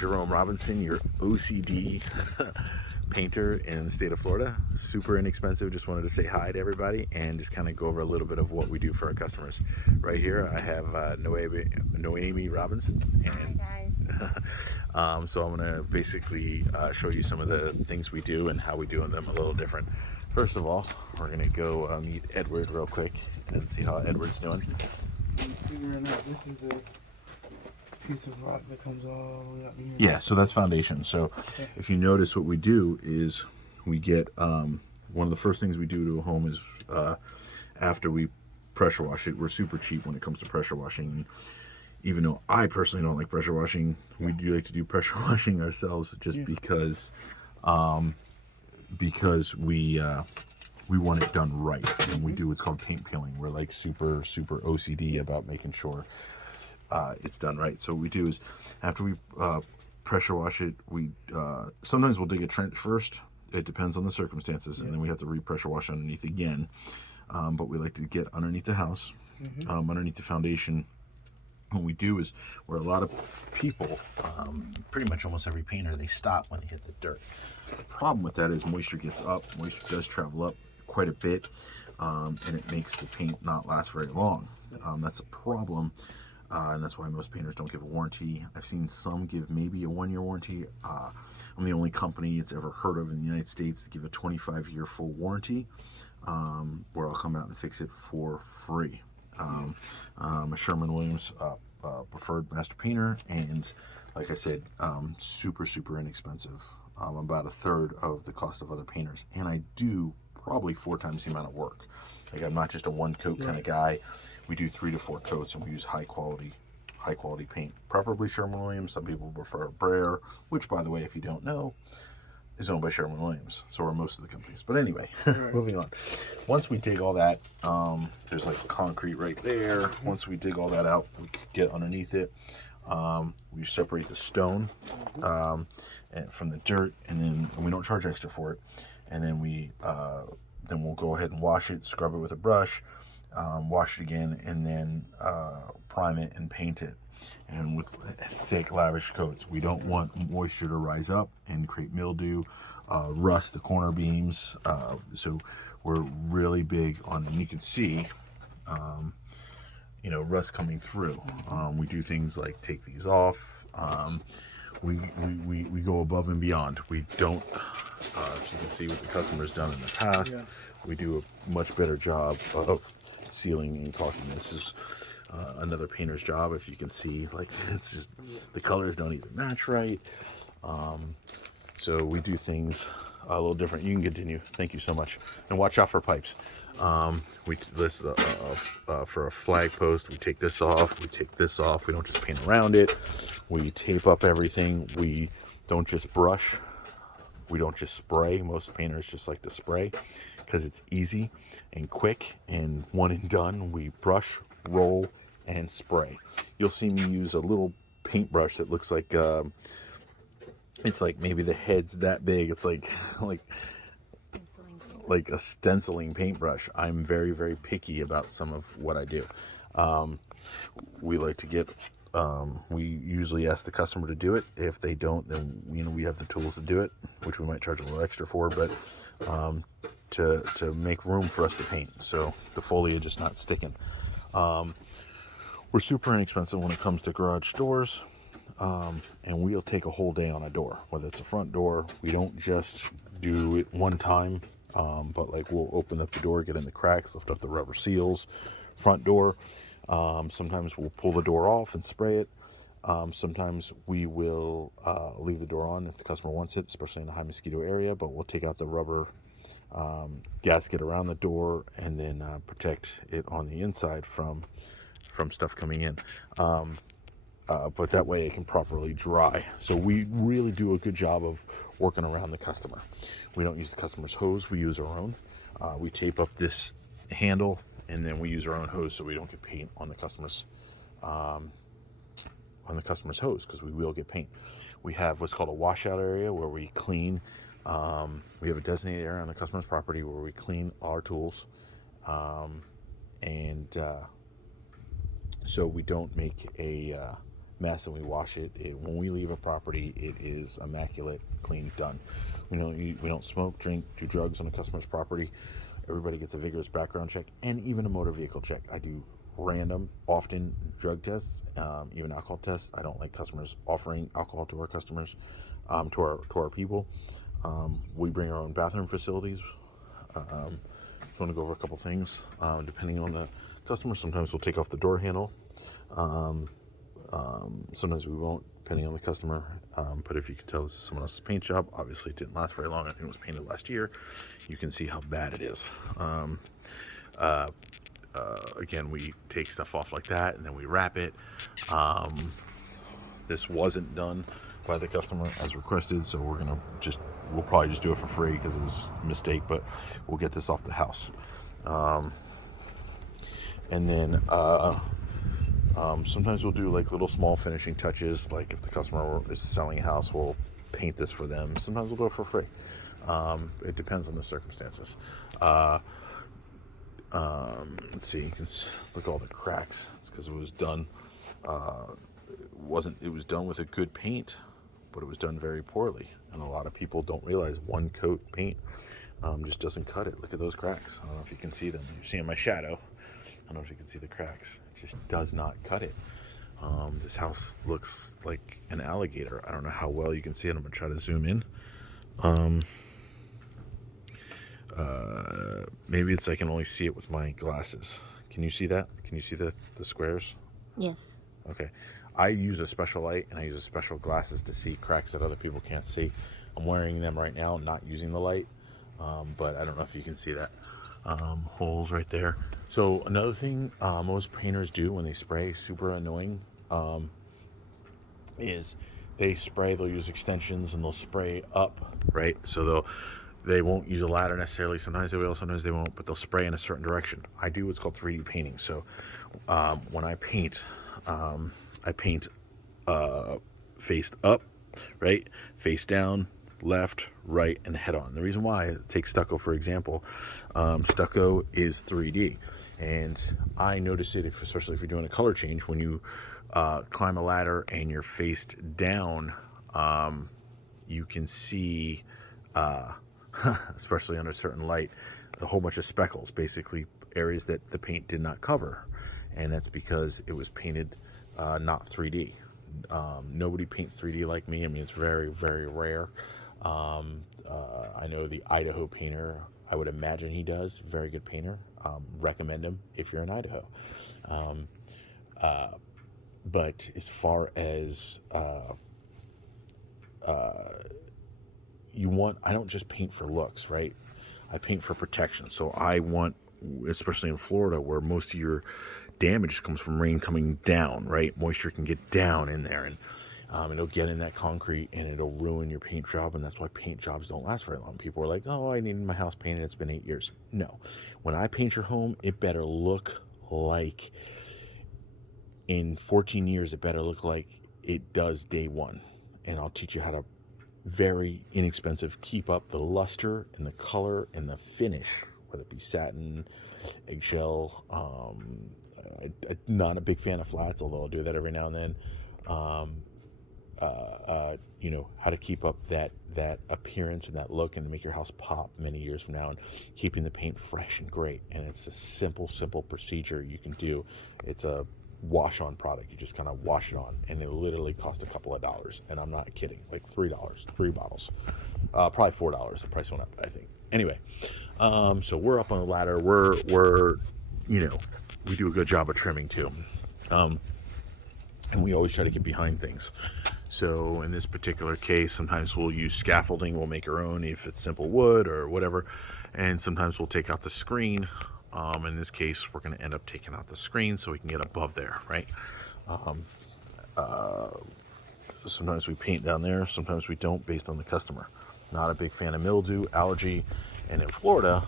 Jerome Robinson, your OCD painter in the state of Florida. Super inexpensive. Just wanted to say hi to everybody and just kind of go over a little bit of what we do for our customers. Right here I have Noemi Robinson, and so I'm going to basically show you some of the things we do and how we do them a little different. First of all, we're going to go meet Edward real quick and see how Edward's doing. I'm figuring out this is a piece of rock that comes all the way out here. Yeah, so that's foundation. So if you notice, what we do is we get one of the first things we do to a home is after we pressure wash it. We're super cheap when it comes to pressure washing. Even though I personally don't like pressure washing, we do like to do pressure washing ourselves just because we want it done right, and we do what's called paint peeling. We're like super OCD about making sure it's done right. So what we do is after we pressure wash it, we sometimes we'll dig a trench first. It depends on the circumstances, and then we have to re-pressure wash underneath again. But we like to get underneath the house, underneath the foundation. What we do is, where a lot of people, pretty much almost every painter, they stop when they hit the dirt. The problem with that is moisture gets up. Moisture does travel up quite a bit, and it makes the paint not last very long. That's a problem, and that's why most painters don't give a warranty. I've seen some give maybe a 1-year warranty. I'm the only company it's ever heard of in the United States to give a 25-year full warranty, where I'll come out and fix it for free. I'm a Sherman Williams preferred master painter, and like I said, super inexpensive. I'm about a third of the cost of other painters, and I do probably 4 times the amount of work. Like, I'm not just a 1-coat kind of guy. We do 3 to 4 coats, and we use high quality paint, preferably Sherman Williams. Some people prefer Brayer, which, by the way, if you don't know, is owned by Sherman Williams. So are most of the companies. But anyway, moving on. Once we dig all that, there's like concrete right there. Once we dig all that out, we get underneath it. We separate the stone from the dirt, and we don't charge extra for it. And then we'll go ahead and wash it, scrub it with a brush, wash it again, and then prime it and paint it. And with thick, lavish coats. We don't want moisture to rise up and create mildew, rust the corner beams. So we're really big on, and you can see, rust coming through. We do things like take these off. We go above and beyond. We don't, as you can see what the customer's done in the past, we do a much better job of sealing and caulking. This is another painter's job. If you can see, like, it's just the colors don't even match right. So we do things a little different. You can continue. Thank you so much. And watch out for pipes. This for a flag post, we take this off, we take this off. We don't just paint around it. We tape up everything. We don't just brush. We don't just spray. Most painters just like to spray because it's easy and quick and one and done. We brush, roll, and spray. You'll see me use a little paintbrush that looks like it's like maybe the head's that big. It's like a stenciling paintbrush. I'm very picky about some of what I do. We like to get we usually ask the customer to do it. If they don't, then we have the tools to do it, which we might charge a little extra for, but to make room for us to paint, so the foliage is not sticking. We're super inexpensive when it comes to garage doors, and we'll take a whole day on a door, whether it's a front door. We don't just do it one time, but like we'll open up the door, get in the cracks, lift up the rubber seals, front door. Sometimes we'll pull the door off and spray it. Sometimes we will leave the door on if the customer wants it, especially in a high mosquito area, but we'll take out the rubber gasket around the door and then protect it on the inside from stuff coming in, but that way it can properly dry. So we really do a good job of working around the customer. We don't use the customer's hose, we use our own. We tape up this handle and then we use our own hose so we don't get paint on the customer's hose, because we will get paint. We have what's called a washout area where we clean. We have a designated area on the customer's property where we clean our tools, and so we don't make a mess and we wash it, when we leave a property, it is immaculate, clean, done. We don't smoke, drink, do drugs on a customer's property. Everybody gets a vigorous background check and even a motor vehicle check. I do random, often drug tests, even alcohol tests. I don't like customers offering alcohol to our customers, to our people. We bring our own bathroom facilities. Just want to go over a couple things. Depending on the customer, sometimes we'll take off the door handle. Sometimes we won't, depending on the customer. But if you can tell this is someone else's paint job, obviously it didn't last very long. I think it was painted last year. You can see how bad it is. Again, we take stuff off like that and then we wrap it. This wasn't done by the customer as requested, so we'll probably just do it for free because it was a mistake, but we'll get this off the house. And then sometimes we'll do like little small finishing touches, like if the customer is selling a house, we'll paint this for them. Sometimes we'll do it for free. It depends on the circumstances. Let's see, you can look at all the cracks. It's because it was done, it was done with a good paint, but it was done very poorly. And a lot of people don't realize one coat paint just doesn't cut it. Look at those cracks. I don't know if you can see them. You're seeing my shadow. I don't know if you can see the cracks. It just does not cut it. This house looks like an alligator. I don't know how well you can see it. I'm gonna try to zoom in. Maybe I can only see it with my glasses. Can you see that? Can you see the squares? Yes. Okay. I use a special light and I use special glasses to see cracks that other people can't see. I'm wearing them right now, not using the light, but I don't know if you can see that. Holes right there. So another thing most painters do when they spray, super annoying, is they'll use extensions and they'll spray up, right? So they won't use a ladder necessarily. Sometimes they will, sometimes they won't, but they'll spray in a certain direction. I do what's called 3D painting. So when I paint faced up, right, face down, left, right, and head on. The reason why, take stucco for example. Stucco is 3D, and I notice it, especially if you're doing a color change, when you climb a ladder and you're faced down, you can see, especially under certain light, a whole bunch of speckles, basically areas that the paint did not cover, and that's because it was painted not 3D. Nobody paints 3D like me. I mean, it's very, very rare. I know the Idaho painter, I would imagine he does, very good painter. Recommend him if you're in Idaho. But as far as I don't just paint for looks, right? I paint for protection. So I want, especially in Florida, where most of your damage comes from rain coming down, right? Moisture can get down in there, and it'll get in that concrete and it'll ruin your paint job, and that's why paint jobs don't last very long. People are like, oh, I needed my house painted, it's been 8 years. No. When I paint your home, it better look like, in 14 years, it better look like it does day one. And I'll teach you how to, very inexpensive, keep up the luster and the color and the finish, whether it be satin, eggshell. I'm not a big fan of flats, although I'll do that every now and then. How to keep up that appearance and that look and make your house pop many years from now, and keeping the paint fresh and great. And it's a simple procedure you can do. It's a wash on product. You just kind of wash it on, and it literally costs a couple of dollars, and I'm not kidding, like $3, 3 bottles, probably $4. The price went up, I think. Anyway, so we're up on the ladder. We're we do a good job of trimming too, and we always try to get behind things. So in this particular case, sometimes we'll use scaffolding. We'll make our own if it's simple wood or whatever, and sometimes we'll take out the screen. In this case, we're going to end up taking out the screen so we can get above there, right? Sometimes we paint down there, sometimes we don't, based on the customer. Not a big fan of mildew, algae, and in Florida,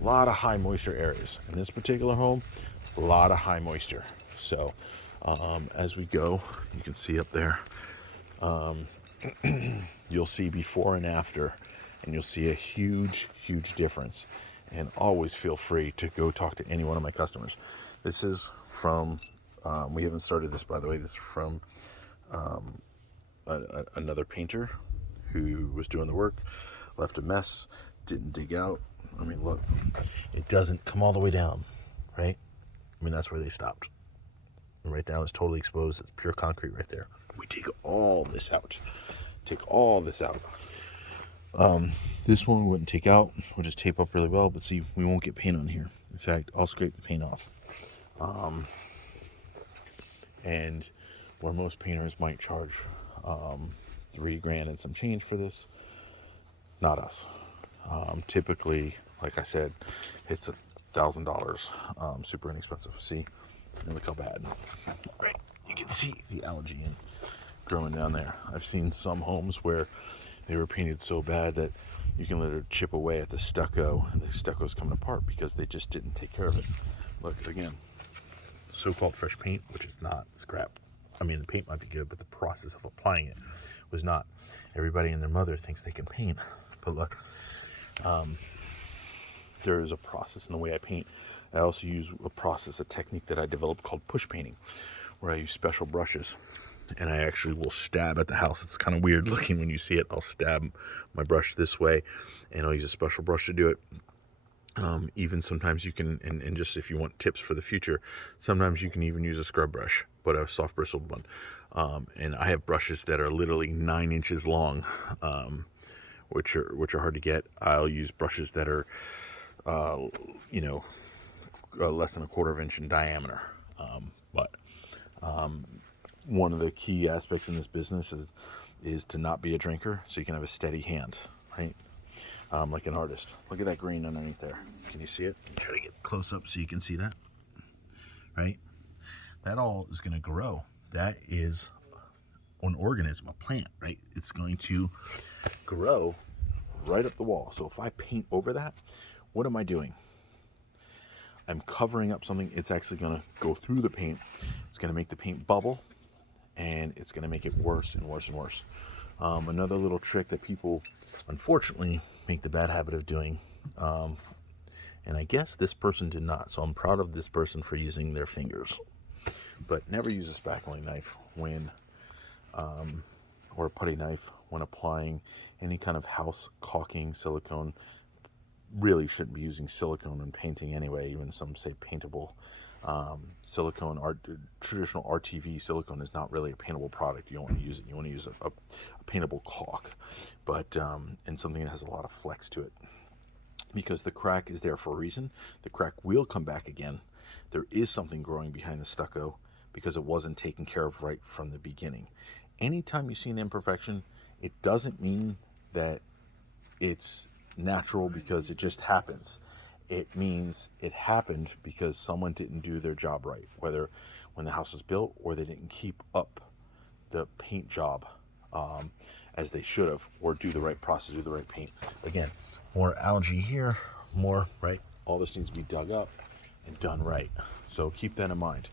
a lot of high moisture areas. In this particular home, a lot of high moisture. So as we go, you can see up there, you'll see before and after, and you'll see a huge difference. And always feel free to go talk to any one of my customers. This is from, we haven't started this, by the way, this is from another painter who was doing the work left a mess, didn't dig out. I mean, look, it doesn't come all the way down, right? I mean, that's where they stopped. Right now it's totally exposed. It's pure concrete right there. We take all this out. Take all this out. This one we wouldn't take out. We'll just tape up really well, but see, we won't get paint on here. In fact, I'll scrape the paint off. And where most painters might charge $3,000 and some change for this, not us. Typically, like I said, it's $1,000. Super inexpensive. See, and look how bad. Right, you can see the algae growing down there. I've seen some homes where they were painted so bad that you can let it chip away at the stucco, and the stucco's coming apart because they just didn't take care of it. Look, again, so-called fresh paint, which is not, scrap. I mean, the paint might be good, but the process of applying it was not. Everybody and their mother thinks they can paint, but look, there is a process in the way I paint. I also use a technique that I developed called push painting, where I use special brushes, and I actually will stab at the house. It's kind of weird looking when you see it. I'll stab my brush this way, and I'll use a special brush to do it. Even sometimes you can, and just if you want tips for the future, sometimes you can even use a scrub brush, but a soft bristled one. And I have brushes that are literally 9 inches long, which are hard to get. I'll use brushes that are, less than 1/4 inch in diameter. But one of the key aspects in this business is to not be a drinker, so you can have a steady hand, right? Like an artist. Look at that green underneath there. Can you see it? Try to get close up so you can see that, right? That all is going to grow. That is an organism, a plant, right? It's going to grow right up the wall. So if I paint over that, what am I doing? I'm covering up something. It's actually going to go through the paint. It's going to make the paint bubble, and it's going to make it worse and worse and worse. Another little trick that people, unfortunately, make the bad habit of doing, and I guess this person did not, so I'm proud of this person for using their fingers. But never use a spackling knife when, or a putty knife when applying any kind of house caulking silicone. Really shouldn't be using silicone in painting anyway. Even some say paintable silicone. Traditional RTV silicone is not really a paintable product. You don't want to use it. You want to use a paintable caulk, but and something that has a lot of flex to it, because the crack is there for a reason. The crack will come back again. There is something growing behind the stucco because it wasn't taken care of right from the beginning. Anytime you see an imperfection, it doesn't mean that it's natural because it just happens. It means it happened because someone didn't do their job right, whether when the house was built or they didn't keep up the paint job as they should have, or do the right process, do the right paint. Again, more algae here, more, right? All this needs to be dug up and done right. So keep that in mind.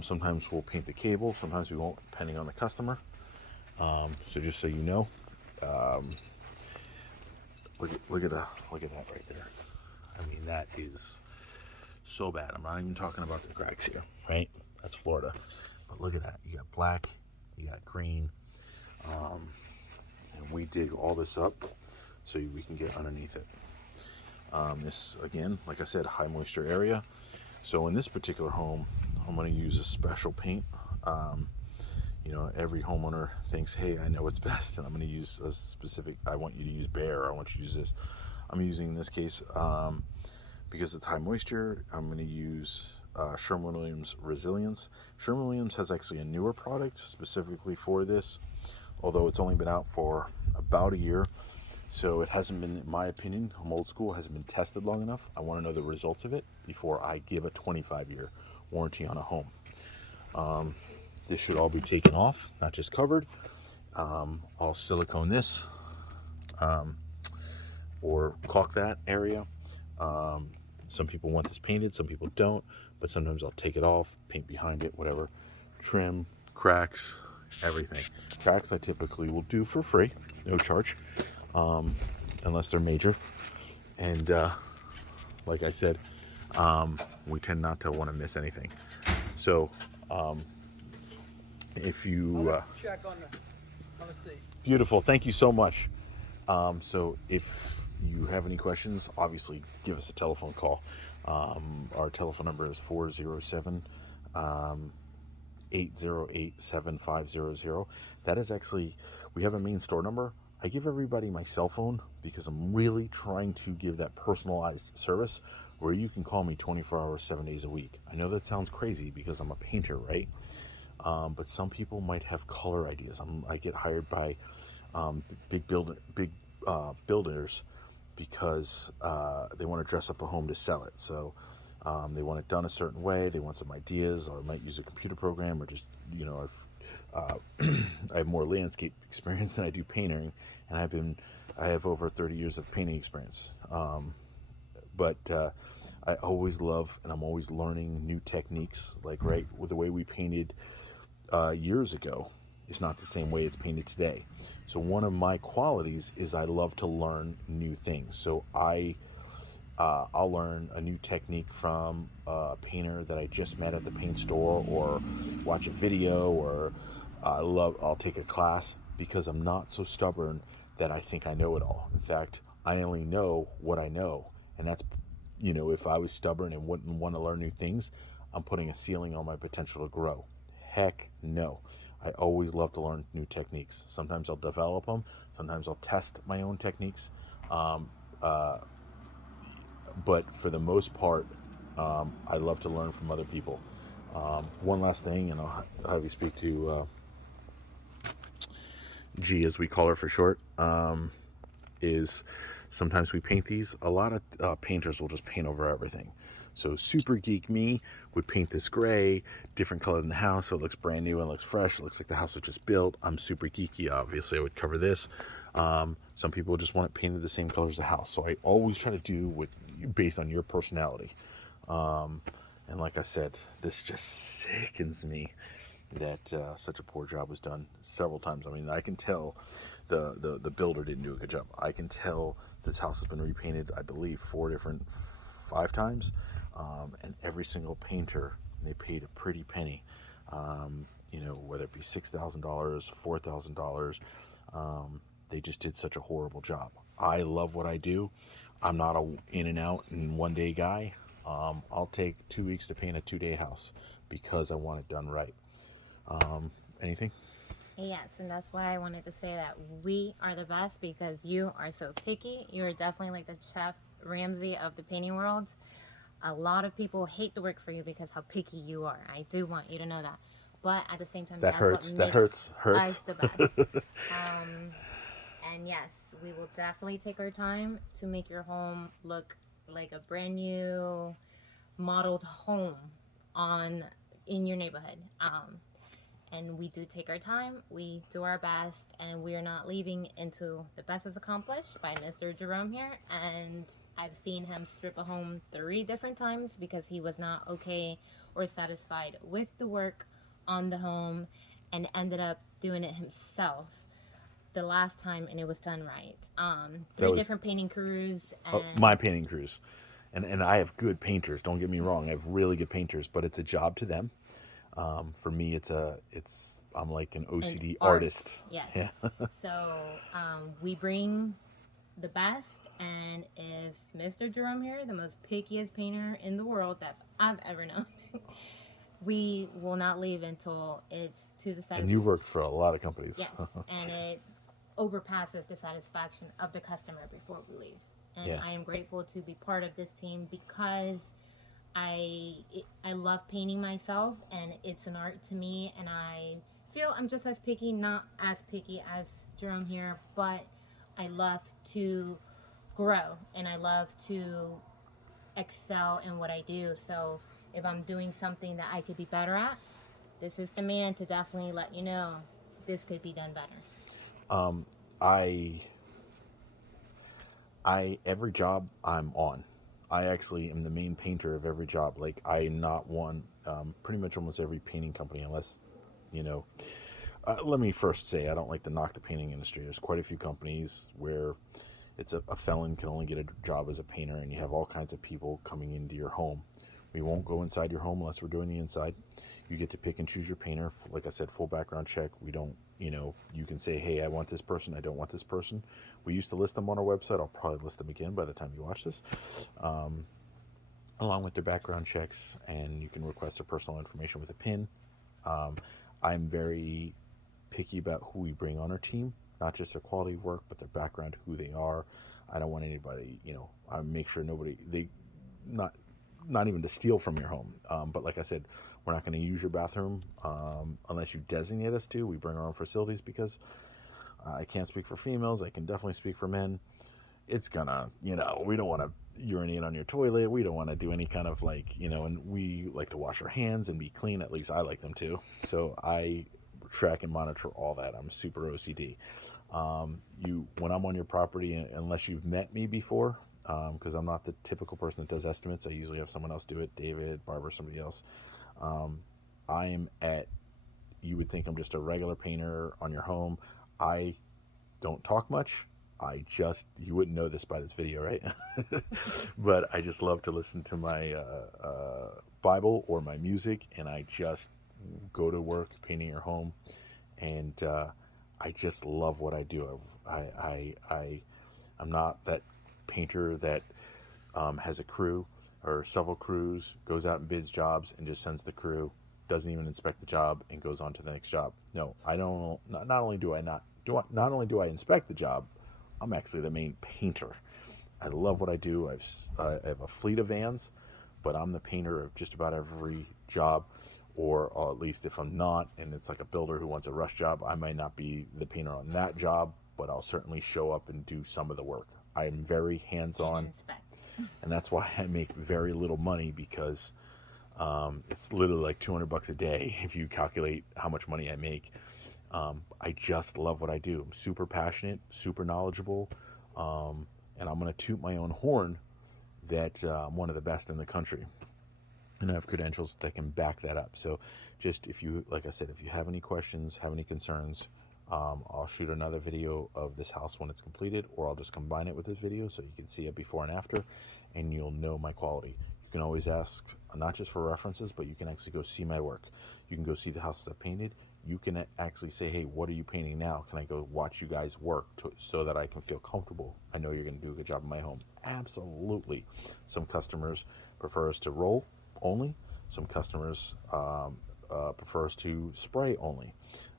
Sometimes we'll paint the cable, sometimes we won't, depending on the customer. So just so you know, look at that right there. I mean, that is so bad. I'm not even talking about the cracks here, right? That's Florida. But look at that. You got black, you got green, and we dig all this up so we can get underneath it. This, again, like I said, high moisture area. So in this particular home, I'm going to use a special paint. Every homeowner thinks, hey, I know what's best, and I'm going to use a specific, I want you to use Bear, I want you to use this. I'm using, in this case, because it's high moisture, I'm going to use Sherman-Williams Resilience. Sherman-Williams has actually a newer product specifically for this, although it's only been out for about a year. So it hasn't been, in my opinion, I'm old school, hasn't been tested long enough. I want to know the results of it before I give a 25-year warranty on a home. This should all be taken off, not just covered. I'll silicone this or caulk that area. Some people want this painted, some people don't, but sometimes I'll take it off, paint behind it, whatever. Trim, cracks, everything. Cracks I typically will do for free, no charge, unless they're major. And like I said, we tend not to want to miss anything. So if you check on the seat. beautiful, thank you so much. So if you have any questions, obviously give us a telephone call. Our telephone number is 407 808-7500. That is actually, we have a main store number. I give everybody my cell phone because I'm really trying to give that personalized service where you can call me 24 hours, 7 days a week. I know that sounds crazy because I'm a painter, right? But some people might have color ideas. I get hired by big builders because they want to dress up a home to sell it. So they want it done a certain way. They want some ideas, or I might use a computer program, or just I have more landscape experience than I do painting, and I have over 30 years of painting experience. But I always love, and I'm always learning new techniques. Like right with the way we painted years ago is not the same way it's painted today. So one of my qualities is I love to learn new things. So I'll learn a new technique from a painter that I just met at the paint store, or watch a video, or I'll take a class, because I'm not so stubborn that I think I know it all. In fact, I only know what I know, and that's, if I was stubborn and wouldn't want to learn new things, I'm putting a ceiling on my potential to grow. Heck no. I always love to learn new techniques. Sometimes I'll develop them. Sometimes I'll test my own techniques. Um, uh, but for the most part, I love to learn from other people. One last thing, and I'll have you speak to G, as we call her for short, is sometimes we paint these. A lot of painters will just paint over everything. So super geek me would paint this gray, different color than the house, so it looks brand new and looks fresh. It looks like the house was just built. I'm super geeky, obviously. I would cover this. Some people just want it painted the same color as the house. So I always try to do based on your personality. And like I said, this just sickens me that such a poor job was done several times. I mean, I can tell the builder didn't do a good job. I can tell this house has been repainted, I believe, 5 times. And every single painter, they paid a pretty penny. Whether it be $6,000, $4,000, they just did such a horrible job. I love what I do. I'm not a in and out and one day guy. I'll take 2 weeks to paint a 2-day house because I want it done right. Anything? Yes, and that's why I wanted to say that we are the best, because you are so picky. You are definitely like the Chef Ramsay of the painting world. A lot of people hate to work for you because how picky you are. I do want you to know that. But at the same time, That that's hurts. what That makes hurts. us the best. And yes, we will definitely take our time to make your home look like a brand new modeled home on in your neighborhood. And we do take our time, we do our best, and we are not leaving until the best is accomplished by Mr. Jerome here. And I've seen him strip a home 3 different times because he was not okay or satisfied with the work on the home, and ended up doing it himself the last time, and it was done right. That 3 was different painting crews, and my painting crews. And I have good painters. Don't get me wrong. I have really good painters, but it's a job to them. For me, I'm like an and OCD art. artist. Yes. Yeah. So we bring the best, and if Mr. Jerome here, the most pickiest painter in the world that I've ever known, we will not leave until it's to the And satisfaction. you worked for a lot of companies. Yes, and it overpasses the satisfaction of the customer before we leave. And Yeah. I am grateful to be part of this team because I love painting myself, and it's an art to me, and I feel I'm just as picky, not as picky as Jerome here, but I love to grow, and I love to excel in what I do. So if I'm doing something that I could be better at, this is the man to definitely let you know this could be done better. I every job I'm on, I actually am the main painter of every job. Like I'm not one, pretty much almost every painting company, unless, you know, let me first say I don't like to knock the painting industry. There's quite a few companies where it's a felon can only get a job as a painter, and you have all kinds of people coming into your home We won't go inside your home unless we're doing the inside. You get to pick and choose your painter. Like I said, full background check. We don't, you can say, hey, I want this person, I don't want this person. We used to list them on our website. I'll probably list them again by the time you watch this, along with their background checks, and you can request their personal information with a PIN. I'm very picky about who we bring on our team, not just their quality of work, but their background, who they are. I don't want anybody, I make sure not even to steal from your home. But like I said, we're not going to use your bathroom unless you designate us to. We bring our own facilities because I can't speak for females. I can definitely speak for men. It's gonna, we don't want to urinate on your toilet. We don't want to do any kind of and we like to wash our hands and be clean. At least I like them to. So I track and monitor all that. I'm super OCD. When I'm on your property, unless you've met me before, because I'm not the typical person that does estimates. I usually have someone else do it, David, Barbara, somebody else. You would think I'm just a regular painter on your home. I don't talk much. You wouldn't know this by this video, right? But I just love to listen to my Bible or my music, and I just go to work painting your home, and I just love what I do. I'm not that painter that has a crew or several crews, goes out and bids jobs and just sends the crew, doesn't even inspect the job, and goes on to the next job. No, I don't. Not only do I inspect the job, I'm actually the main painter. I love what I do. I have a fleet of vans, but I'm the painter of just about every job, or at least if I'm not, and it's like a builder who wants a rush job, I might not be the painter on that job, but I'll certainly show up and do some of the work. I'm very hands-on, and that's why I make very little money, because it's literally like $200 a day if you calculate how much money I make. I just love what I do. I'm super passionate, super knowledgeable, and I'm going to toot my own horn that I'm one of the best in the country, and I have credentials that can back that up. So just like I said, if you have any questions, have any concerns, I'll shoot another video of this house when it's completed, or I'll just combine it with this video so you can see it before and after, and you'll know my quality. You can always ask, not just for references, but you can actually go see my work. You can go see the houses I've painted. You can actually say, hey, what are you painting now? Can I go watch you guys work so that I can feel comfortable? I know you're going to do a good job in my home. Absolutely. Some customers prefer us to roll only. Some customers prefer us to spray only.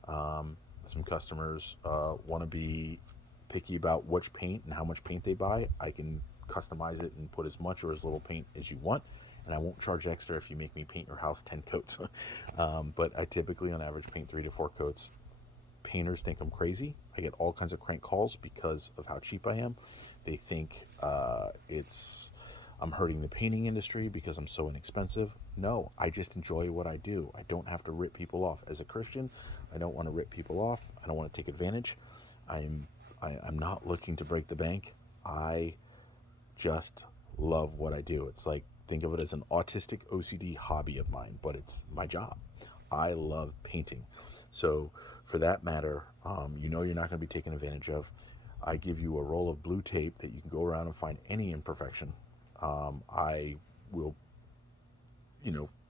Some customers want to be picky about which paint and how much paint they buy. I can customize it and put as much or as little paint as you want, and I won't charge extra if you make me paint your house 10 coats. But I typically, on average, paint 3 to 4 coats. Painters think I'm crazy. I get all kinds of crank calls because of how cheap I am. They think I'm hurting the painting industry because I'm so inexpensive. No, I just enjoy what I do. I don't have to rip people off. As a Christian, I don't want to rip people off. I don't want to take advantage. I'm not looking to break the bank. I just love what I do. It's like, think of it as an autistic OCD hobby of mine, but it's my job. I love painting. So for that matter, you're not going to be taken advantage of. I give you a roll of blue tape that you can go around and find any imperfection. I will,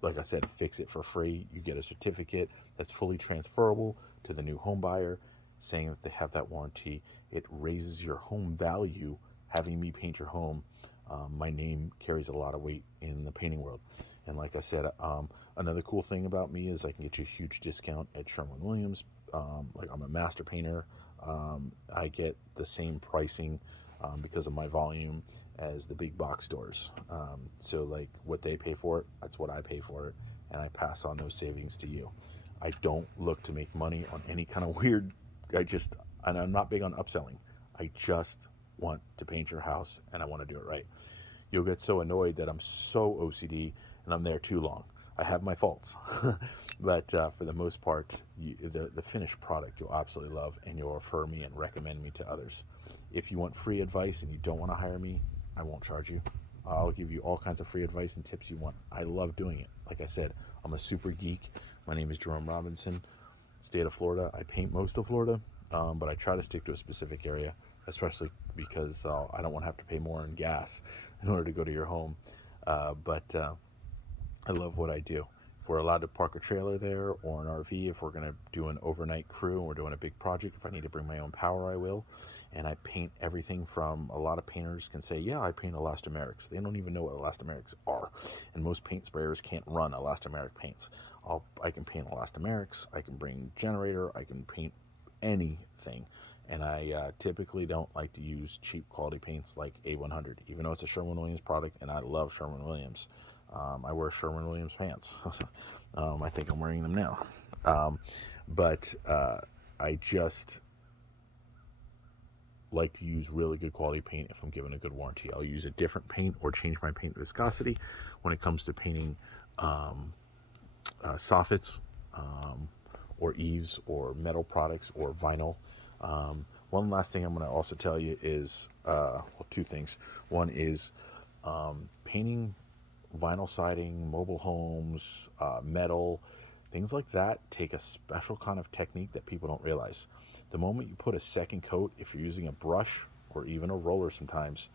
like I said, fix it for free. You get a certificate that's fully transferable to the new home buyer, saying that they have that warranty. It raises your home value. Having me paint your home, my name carries a lot of weight in the painting world. And like I said, another cool thing about me is I can get you a huge discount at Sherman Williams. Like, I'm a master painter. I get the same pricing because of my volume as the big box stores. So like, what they pay for it, that's what I pay for it, and I pass on those savings to you. I don't look to make money on any kind of weird, and I'm not big on upselling. I just want to paint your house, and I want to do it right. You'll get so annoyed that I'm so OCD and I'm there too long. I have my faults, but for the most part, the finished product you'll absolutely love, and you'll refer me and recommend me to others. If you want free advice and you don't want to hire me, I won't charge you. I'll give you all kinds of free advice and tips you want. I love doing it. Like I said, I'm a super geek. My name is Jerome Robinson, state of Florida. I paint most of Florida, but I try to stick to a specific area, especially because I don't want to have to pay more in gas in order to go to your home. But I love what I do. If we're allowed to park a trailer there or an RV, if we're going to do an overnight crew and we're doing a big project, if I need to bring my own power, I will. And I paint everything from, a lot of painters can say, yeah, I paint elastomerics. They don't even know what elastomerics are. And most paint sprayers can't run elastomeric paints. I can paint elastomerics, I can bring generator, I can paint anything. And I typically don't like to use cheap quality paints like A100, even though it's a Sherman-Williams product, and I love Sherman-Williams. I wear Sherman-Williams pants. I think I'm wearing them now. But I just like to use really good quality paint if I'm given a good warranty. I'll use a different paint or change my paint viscosity when it comes to painting soffits, or eaves, or metal products, or vinyl. One last thing I'm going to also tell you is, well, two things. One is painting vinyl siding, mobile homes, metal, things like that take a special kind of technique that people don't realize. The moment you put a second coat, if you're using a brush or even a roller sometimes,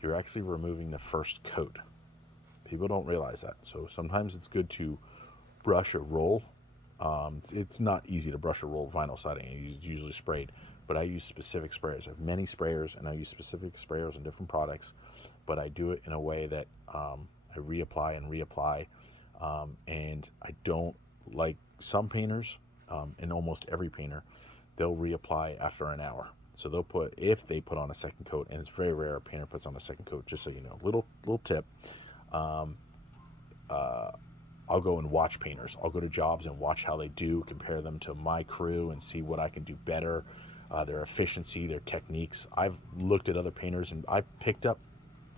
you're actually removing the first coat. People don't realize that. So sometimes it's good to brush or roll. It's not easy to brush or roll vinyl siding. It's usually sprayed, but I use specific sprayers. I have many sprayers, and I use specific sprayers on different products, but I do it in a way that I reapply and reapply. And I don't like some painters, and almost every painter, they'll reapply after an hour. So they'll put, if they put on a second coat, and it's very rare a painter puts on a second coat, just so you know, little tip. I'll go and watch painters. I'll go to jobs and watch how they do, compare them to my crew, and see what I can do better, their efficiency, their techniques. I've looked at other painters, and I've picked up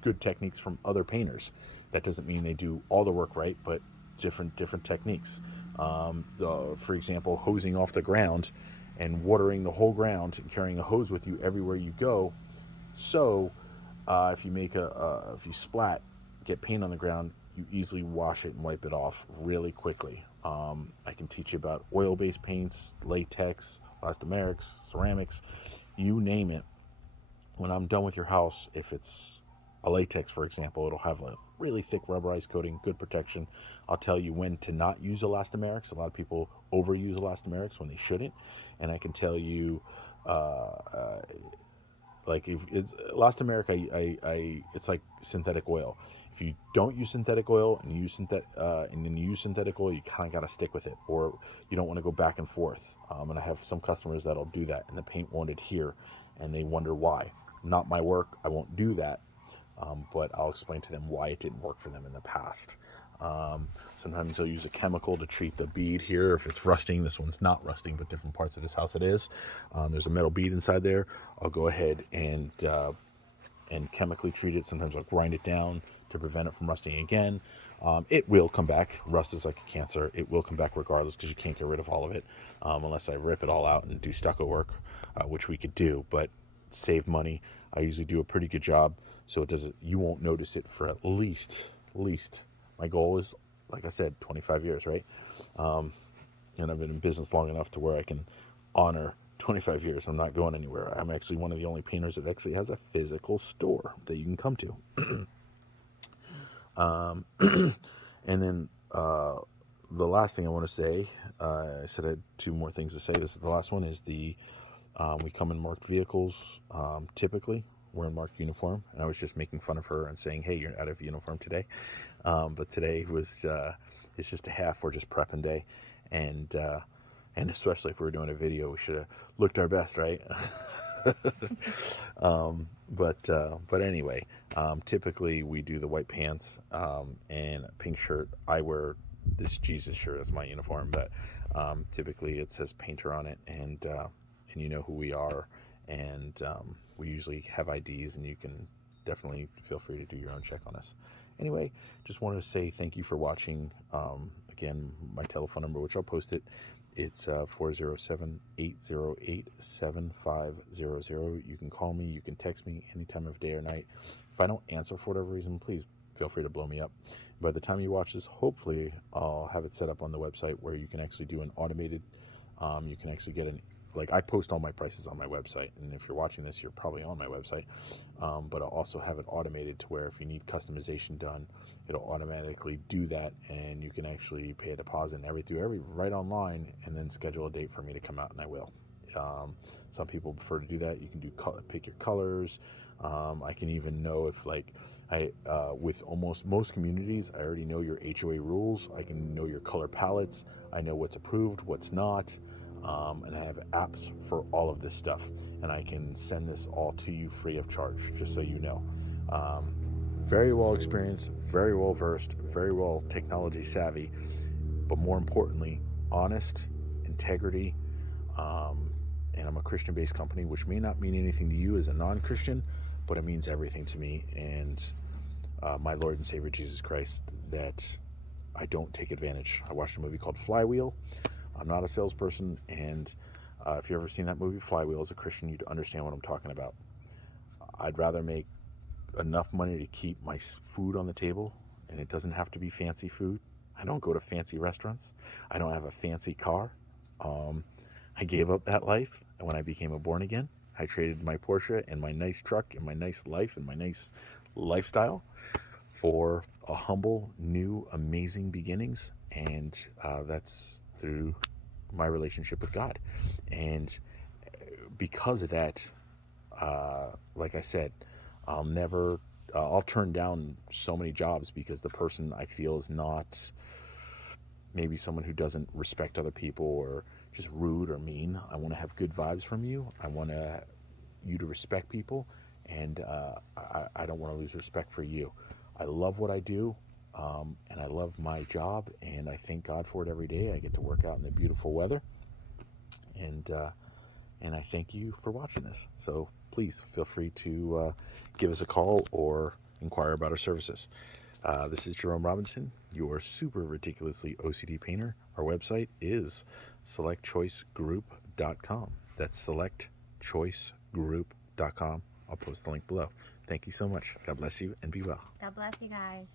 good techniques from other painters. That doesn't mean they do all the work right, but different techniques. For example, hosing off the ground and watering the whole ground and carrying a hose with you everywhere you go. So if you splat, get paint on the ground, you easily wash it and wipe it off really quickly. I can teach you about oil-based paints, latex, elastomerics, ceramics, you name it. When I'm done with your house, if it's a latex, for example, it'll have a really thick rubberized coating, good protection. I'll tell you when to not use elastomerics. A lot of people overuse elastomerics when they shouldn't. And I can tell you, like if it's elastomeric, it's like synthetic oil. If you don't use synthetic oil and you use and then you use synthetic oil, you kind of got to stick with it, or you don't want to go back and forth. And I have some customers that'll do that, and the paint won't adhere, and they wonder why. Not my work. I won't do that. But I'll explain to them why it didn't work for them in the past. Sometimes they'll use a chemical to treat the bead here. If it's rusting, this one's not rusting, but different parts of this house it is. There's a metal bead inside there. I'll go ahead and chemically treat it. Sometimes I'll grind it down to prevent it from rusting again. It will come back. Rust is like a cancer. It will come back regardless, because you can't get rid of all of it unless I rip it all out and do stucco work, which we could do, but save money. I usually do a pretty good job, so you won't notice it for at least my goal is, like I said, 25 years, right? And I've been in business long enough to where I can honor 25 years. I'm not going anywhere. I'm actually one of the only painters that actually has a physical store that you can come to. And then the last thing I want to say, I said I had two more things to say. This is the last one, is we come in marked vehicles. Typically, we're in marked uniform, and I was just making fun of her and saying, hey, you're out of uniform today. But today it's just a half. We're just prepping day. And especially if we were doing a video, we should have looked our best, right? But anyway, typically we do the white pants and a pink shirt. I wear this Jesus shirt as my uniform, but typically it says painter on it, and you know who we are, and we usually have IDs, and you can definitely feel free to do your own check on us. Anyway, just wanted to say thank you for watching. Again, my telephone number, which I'll post it, it's 407-808-7500. You can call me, you can text me any time of day or night. If I don't answer for whatever reason, please feel free to blow me up. By the time you watch this, hopefully I'll have it set up on the website where you can actually do an automated, you can actually get like I post all my prices on my website, and if you're watching this, you're probably on my website. But I'll also have it automated to where if you need customization done, it'll automatically do that, and you can actually pay a deposit and everything right online, and then schedule a date for me to come out, and I will. Some people prefer to do that. You can do pick your colors. I can even know if like with almost most communities, I already know your HOA rules. I can know your color palettes. I know what's approved, what's not. And I have apps for all of this stuff, and I can send this all to you free of charge, just so you know. Very well experienced, very well versed, very well technology savvy, but more importantly, honest, integrity, and I'm a Christian-based company, which may not mean anything to you as a non-Christian, but it means everything to me and my Lord and Savior Jesus Christ, that I don't take advantage. I watched a movie called Flywheel. I'm not a salesperson, and if you've ever seen that movie, Flywheel, as a Christian, you'd understand what I'm talking about. I'd rather make enough money to keep my food on the table, and it doesn't have to be fancy food. I don't go to fancy restaurants. I don't have a fancy car. I gave up that life, and when I became a born again, I traded my Porsche and my nice truck and my nice life and my nice lifestyle for a humble, new, amazing beginnings, and that's through my relationship with God. And because of that, like I said, I'll turn down so many jobs because the person I feel is not maybe someone who doesn't respect other people or just rude or mean. I want to have good vibes from you. I want you to respect people, and I don't want to lose respect for you. I love what I do, and I love my job, and I thank God for it every day. I get to work out in the beautiful weather, and I thank you for watching this. So please feel free to give us a call or inquire about our services. This is Jerome Robinson, your super ridiculously OCD painter. Our website is selectchoicegroup.com. That's selectchoicegroup.com. I'll post the link below. Thank you so much. God bless you and be well. God bless you guys.